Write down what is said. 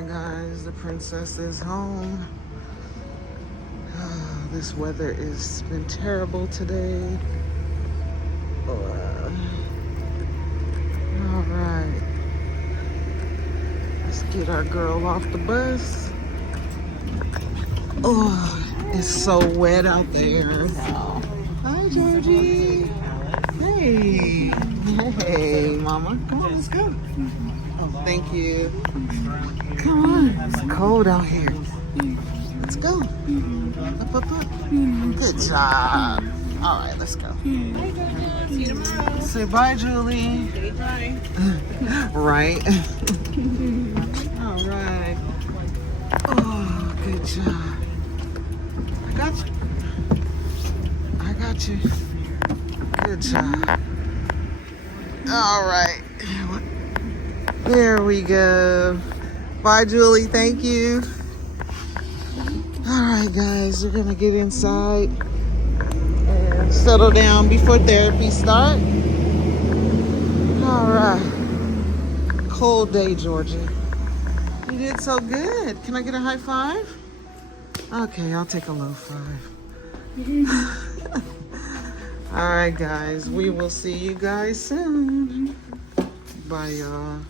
right, guys, the princess is home. This weather has been terrible today. All right, let's get our girl off the bus. Oh, it's so wet out there. Hi, Georgie. Hey. Hey, mama. Come on, let's go. Oh, thank you. Come on. It's cold out here. Let's go. Up, up, up. Good job. All right, let's go. Bye, Jorgia. See you tomorrow. Say bye, Julie. Say bye. Right. All right. Oh, good job. I got you. I got you. Good job. All right. There we go. Bye, Julie. Thank you. All right, guys. We're going to get inside and settle down before therapy start. All right. Cold day, Georgia. You did so good. Can I get a high five? Okay, I'll take a low five. All right, guys. We will see you guys soon. Bye, y'all.